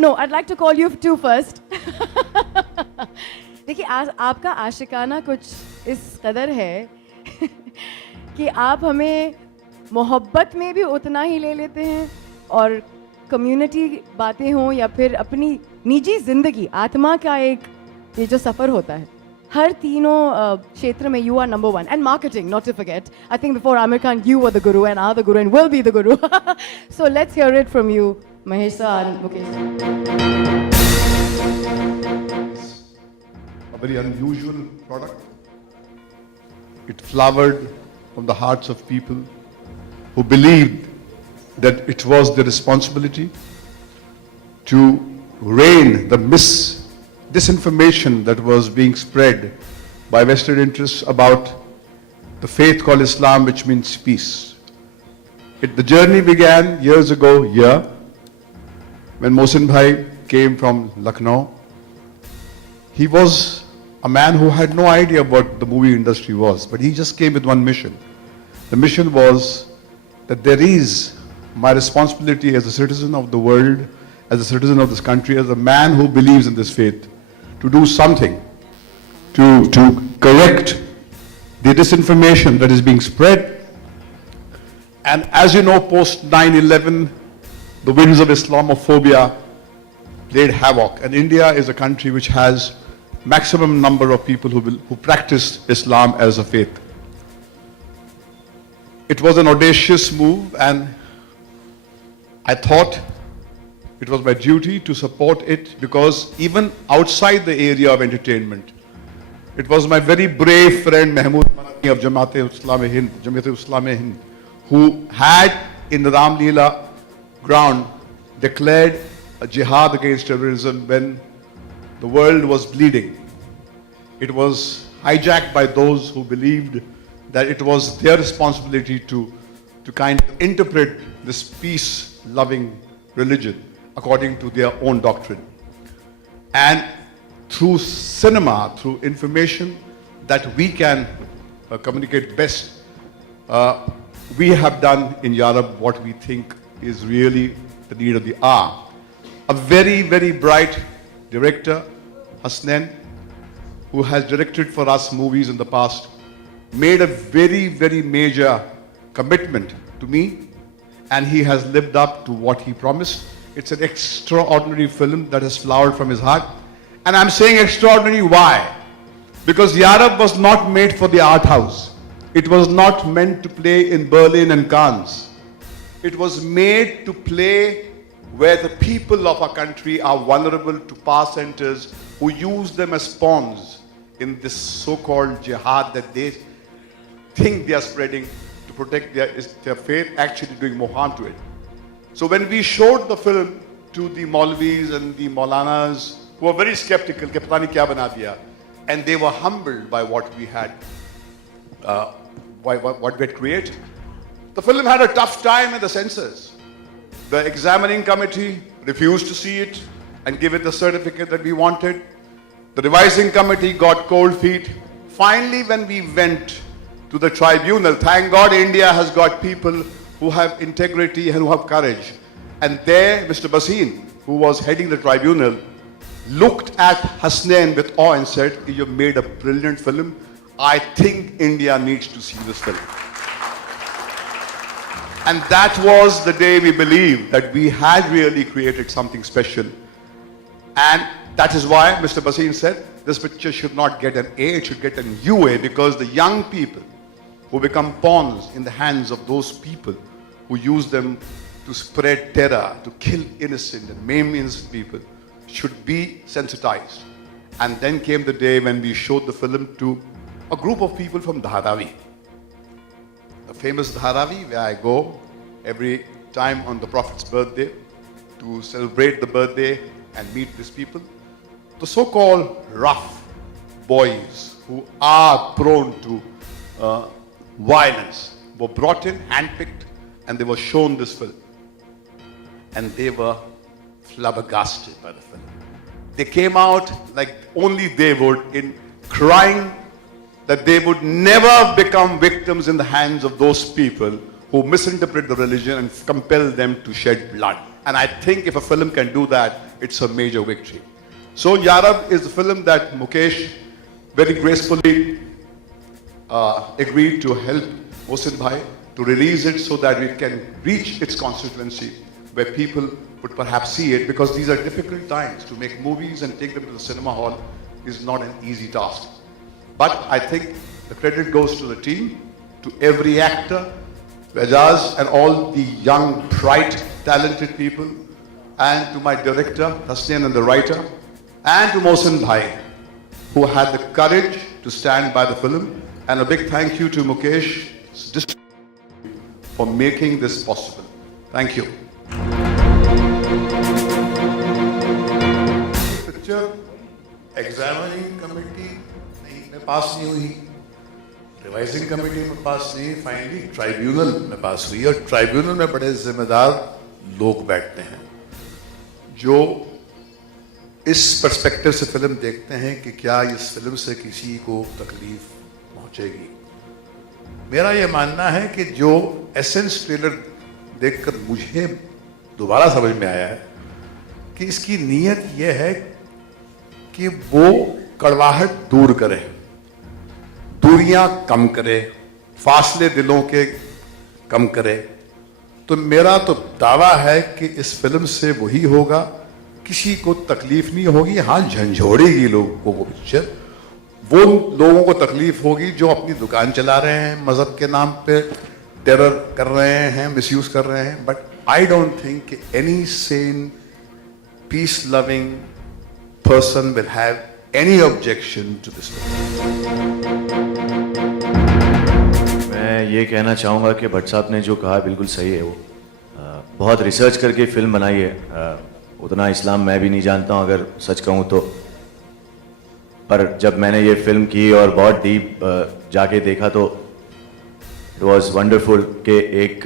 no, I'd like to call you two first. देखिए आपका आशिकाना कुछ इस कदर है कि आप हमें मोहब्बत में भी उतना ही ले लेते हैं और कम्युनिटी बातें हों या फिर अपनी निजी ज़िंदगी आत्मा का एक ये जो सफ़र होता है हर तीनों क्षेत्र में you are number one and marketing not to forget. I think before Amir Khan you were the guru and are the guru and will be the guru. So let's hear it from you, Mahesh sir and Mukesh. A very unusual product. It flowered from the hearts of people who believed that it was their responsibility to rein the disinformation that was being spread by vested interests about the faith called Islam, which means peace. The journey began years ago here when Mohsin Bhai came from Lucknow. He was a man who had no idea what the movie industry was, but he just came with one mission. The mission was that there is my responsibility as a citizen of the world, as a citizen of this country, as a man who believes in this faith, to do something to correct the disinformation that is being spread. And as you know, post 9/11, the winds of Islamophobia played havoc. And India is a country which has maximum number of people who practice Islam as a faith. It was an audacious move, and I thought it was my duty to support it, because even outside the area of entertainment, it was my very brave friend Mahmood Manani of Jamiat-e-Islam-e Hind, who had in the Ram Leela ground declared a jihad against terrorism when the world was bleeding. It was hijacked by those who believed that it was their responsibility to kind of interpret this peace-loving religion according to their own doctrine. And through cinema, through information that we can communicate best, we have done in Yarab what we think is really the need of the hour. A very, very bright director, Hasnain, who has directed for us movies in the past, made a very, very major commitment to me, and he has lived up to what he promised. It's an extraordinary film that has flowered from his heart. And I'm saying extraordinary, why? Because Yarab was not made for the art house. It was not meant to play in Berlin and Cannes. It was made to play where the people of our country are vulnerable to power centers who use them as pawns in this so-called jihad that they think they are spreading to protect their faith, actually doing more harm to it. So when we showed the film to the Maulvis and the Maulanas, who were very skeptical, कि पता नहीं क्या बना दिया, and they were humbled by what we had, what we had created. The film had a tough time in the censors. The examining committee refused to see it and give it the certificate that we wanted. The revising committee got cold feet. Finally, when we went to the tribunal, thank God India has got people who have integrity and who have courage. And there, Mr. Bhasin, who was heading the tribunal, looked at Hasnain with awe and said, "You've made a brilliant film. I think India needs to see this film." And that was the day we believed that we had really created something special. And that is why Mr. Bhasin said, this picture should not get an A, it should get an UA, because the young people who become pawns in the hands of those people who use them to spread terror, to kill innocent and maim innocent people, should be sensitized. And then came the day when we showed the film to a group of people from Dharavi. The famous Dharavi, where I go every time on the Prophet's birthday to celebrate the birthday and meet these people. The so-called rough boys who are prone to violence were brought in, handpicked, and they were shown this film. And they were flabbergasted by the film. They came out like only they would, in crying that they would never become victims in the hands of those people who misinterpret the religion and compel them to shed blood. And I think if a film can do that, it's a major victory. So Yarab is the film that Mukesh very gracefully agreed to help Mohsin Bhai to release it so that it can reach its constituency where people would perhaps see it, because these are difficult times. To make movies and take them to the cinema hall is not an easy task. But I think the credit goes to the team, to every actor, to Ajaz and all the young, bright, talented people, and to my director, Hasnain, and the writer, and to Mohsin Bhai, who had the courage to stand by the film. And a big thank you to Mukesh for making this possible. Thank you. Picture examining committee में पास नहीं हुई, revising committee में पास नहीं, finally tribunal में पास हुई, और tribunal में बड़े जिम्मेदार लोग बैठते हैं जो इस पर्सपेक्टिव से फिल्म देखते हैं कि क्या इस फिल्म से किसी को तकलीफ पहुंचेगी। मेरा यह मानना है कि जो एसेंस ट्रेलर देखकर मुझे दोबारा समझ में आया है कि इसकी नीयत यह है कि वो कड़वाहट दूर करे, दूरियां कम करे, फासले दिलों के कम करे। तो मेरा तो दावा है कि इस फिल्म से वही होगा, किसी को तकलीफ नहीं होगी। हाँ, झंझोड़ेगी लोगों को पिक्चर, वो लोगों को तकलीफ होगी जो अपनी दुकान चला रहे हैं, मजहब के नाम पे टेरर कर रहे हैं, मिसयूज कर रहे हैं। But I don't think any Sen peace loving person will have any objection to this film. मैं ये कहना चाहूँगा कि भट्ट साहब ने जो कहा बिल्कुल सही है। वो बहुत रिसर्च करके फिल्म बनाई है। उतना इस्लाम मैं भी नहीं जानता हूँ अगर सच कहूँ तो, पर जब मैंने ये फिल्म की और बहुत डीप जाके देखा तो इट वाज वंडरफुल कि एक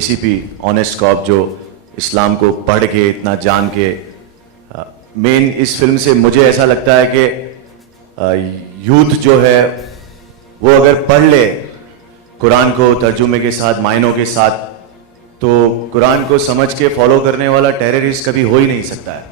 एसीपी ऑनेस्ट कॉप जो इस्लाम को पढ़ के इतना जान के, मेन इस फिल्म से मुझे ऐसा लगता है कि यूथ जो है वो अगर पढ़ ले कुरान को तर्जुमे के साथ, मायनों के साथ, तो कुरान को समझ के फॉलो करने वाला टेररिस्ट कभी हो ही नहीं सकता है।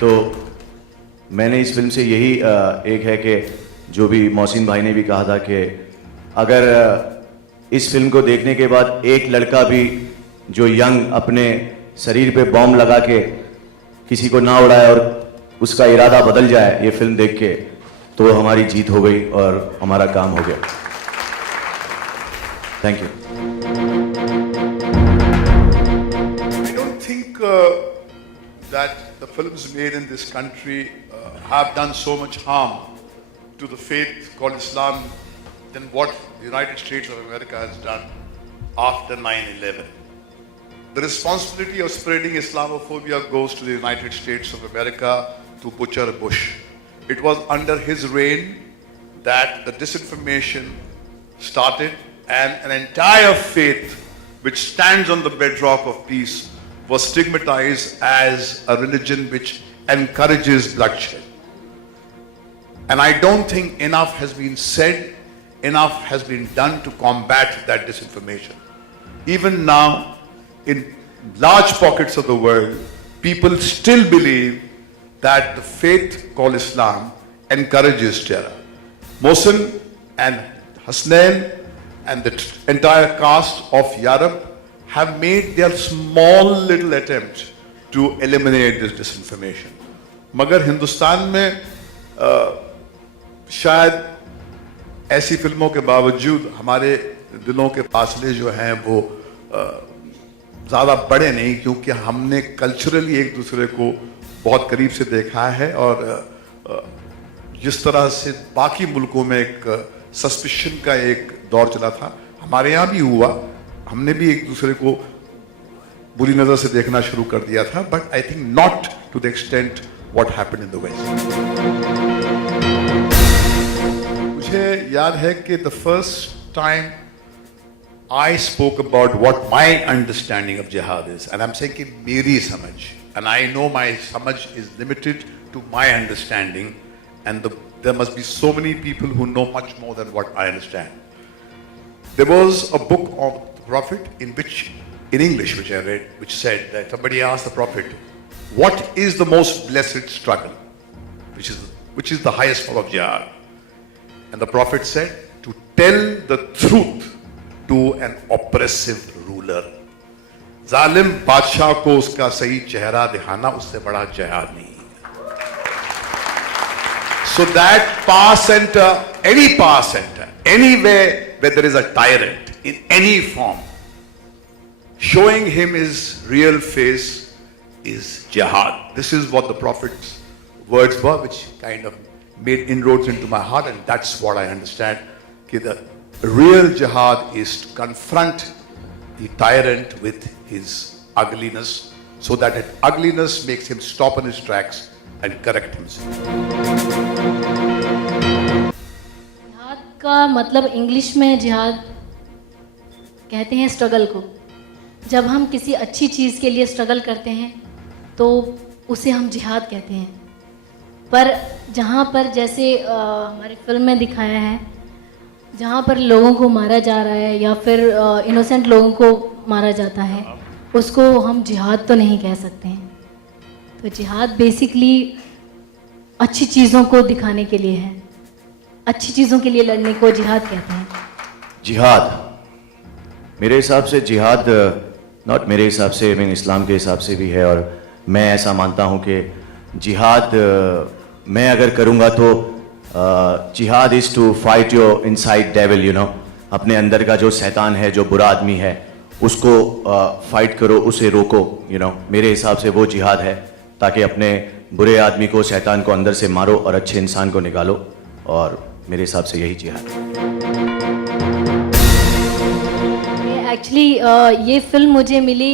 तो मैंने इस फिल्म से यही एक है कि जो भी मोहसिन भाई ने भी कहा था कि अगर इस फिल्म को देखने के बाद एक लड़का भी जो यंग अपने शरीर पे बॉम्ब लगा के किसी को ना उड़ाए और उसका इरादा बदल जाए ये फिल्म देख के, तो हमारी जीत हो गई और हमारा काम हो गया। Thank you. I don't think that the films made in this country have done so much harm to the faith called Islam than what the United States of America has done after 9/11. The responsibility of spreading Islamophobia goes to the United States of America, to Butcher Bush. It was under his reign that the disinformation started, and an entire faith which stands on the bedrock of peace was stigmatized as a religion which encourages bloodshed. And I don't think enough has been said, enough has been done to combat that disinformation. Even now, in large pockets of the world, people still believe that the faith called Islam encourages terror. Mohsin and Hasnain and the entire cast of Yarab have made their small little attempt to eliminate this disinformation. मगर हिंदुस्तान में शायद ऐसी फिल्मों के बावजूद हमारे दिलों के फासले जो हैं वो ज़्यादा बड़े नहीं, क्योंकि हमने कल्चरली एक दूसरे को बहुत करीब से देखा है। और जिस तरह से बाकी मुल्कों में एक सस्पिशन का एक दौर चला था, हमारे यहाँ भी हुआ, हमने भी एक दूसरे को बुरी नज़र से देखना शुरू कर दिया था। But I think not to the extent what happened in the west. मुझे याद है कि the first time I spoke about what my understanding of jihad is, and I'm saying कि मेरी समझ, and I know my समझ is limited to my understanding, and there must be so many people who know much more than what I understand. There was a book of the Prophet in which, in English, which I read, which said that somebody asked the Prophet, "What is the most blessed struggle? Which is the highest form of jihad?" And the Prophet said, "To tell the truth to an oppressive ruler." जालिम बादशाह को उसका सही चेहरा दिखाना उससे बड़ा जिहाद नहीं है. So that power center, any power center, anywhere where there is a tyrant in any form, showing him his real face is jihad. This is what the Prophet's words were, which kind of made inroads into my heart, and that's what I understand. That the real jihad is to confront the tyrant with his ugliness, so that that ugliness makes him stop in his tracks and correct himself. जिहाद का मतलब English में जिहाद कहते हैं struggle को. जब हम किसी अच्छी चीज़ के लिए स्ट्रगल करते हैं तो उसे हम जिहाद कहते हैं. पर जहाँ पर जैसे हमारी फिल्म में दिखाया है, जहाँ पर लोगों को मारा जा रहा है या फिर इनोसेंट लोगों को मारा जाता है, उसको हम जिहाद तो नहीं कह सकते हैं. तो जिहाद बेसिकली अच्छी चीज़ों को दिखाने के लिए है. अच्छी चीज़ों के लिए लड़ने को जिहाद कहते हैं. जिहाद मेरे हिसाब से जिहाद, नॉट मेरे हिसाब से, मैं इस्लाम के हिसाब से भी है. और मैं ऐसा मानता हूँ कि जिहाद मैं अगर करूँगा तो जिहाद is to fight your inside devil, you know. अपने अंदर का जो शैतान है, जो बुरा आदमी है, उसको फाइट करो, उसे रोको, यू नो. मेरे हिसाब से वो जिहाद है, ताकि अपने बुरे आदमी को, शैतान को अंदर से मारो और अच्छे इंसान को निकालो. और मेरे हिसाब से यही जिहाद है. एक्चुअली ये फिल्म मुझे मिली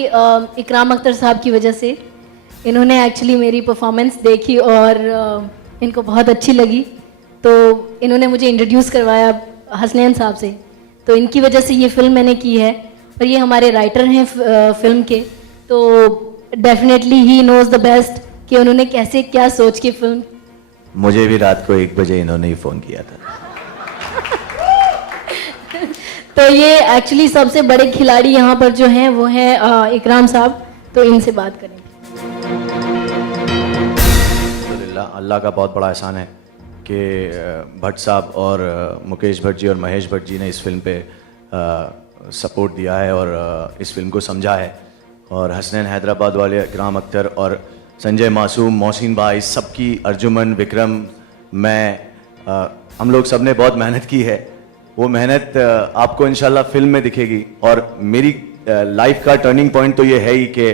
इकराम अख्तर साहब की वजह से. इन्होंने एक्चुअली मेरी परफॉर्मेंस देखी और इनको बहुत अच्छी लगी, तो इन्होंने मुझे इंट्रोड्यूस करवाया हसनैन साहब से. तो इनकी वजह से ये फिल्म मैंने की है. और ये हमारे राइटर हैं फिल्म के, तो definitely he knows the best कि उन्होंने कैसे क्या सोच के फिल्म. मुझे भी रात को 1 बजे इन्होंने ही फ़ोन किया था. तो ये एक्चुअली सबसे बड़े खिलाड़ी यहाँ पर जो हैं वो हैं इकराम साहब. तो इनसे बात करेंगे. अल्लाह का बहुत बड़ा एहसान है कि भट्ट साहब और मुकेश भट्ट जी और महेश भट्ट जी ने इस फिल्म पे सपोर्ट दिया है और इस फिल्म को समझा है. और हसनैन हैदराबाद वाले, इकराम अख्तर और संजय मासूम, मोहसिन भाई, सबकी, अर्जुमन, विक्रम, मैं, हम लोग सब ने बहुत मेहनत की है. वो मेहनत आपको इंशाल्लाह फिल्म में दिखेगी. और मेरी लाइफ का टर्निंग पॉइंट तो ये है ही कि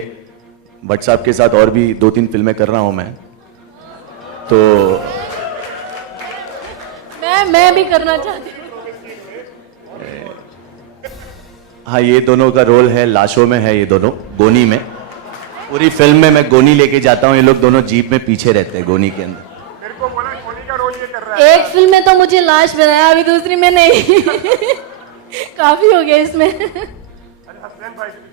भट्ट साहब के साथ और भी 2-3 फिल्में कर रहा हूँ मैं. तो मैं भी करना चाहती हूँ. हाँ, ये दोनों का रोल है, लाशों में है ये दोनों, गोनी में. पूरी फिल्म में मैं गोनी लेके जाता हूँ, ये लोग दोनों जीप में पीछे रहते हैं गोनी के अंदर. मेरे को बोला गोनी का रोल ये कर रहा है. एक फिल्म में तो मुझे लाश बनाया, अभी दूसरी में नहीं. काफी हो गया इसमें. हसनैन भाई से भी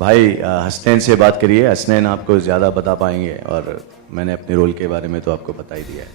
भाई हसनैन से बात करिए, हसनैन आपको ज़्यादा बता पाएंगे और मैंने अपने रोल के बारे में तो आपको बता ही दिया है.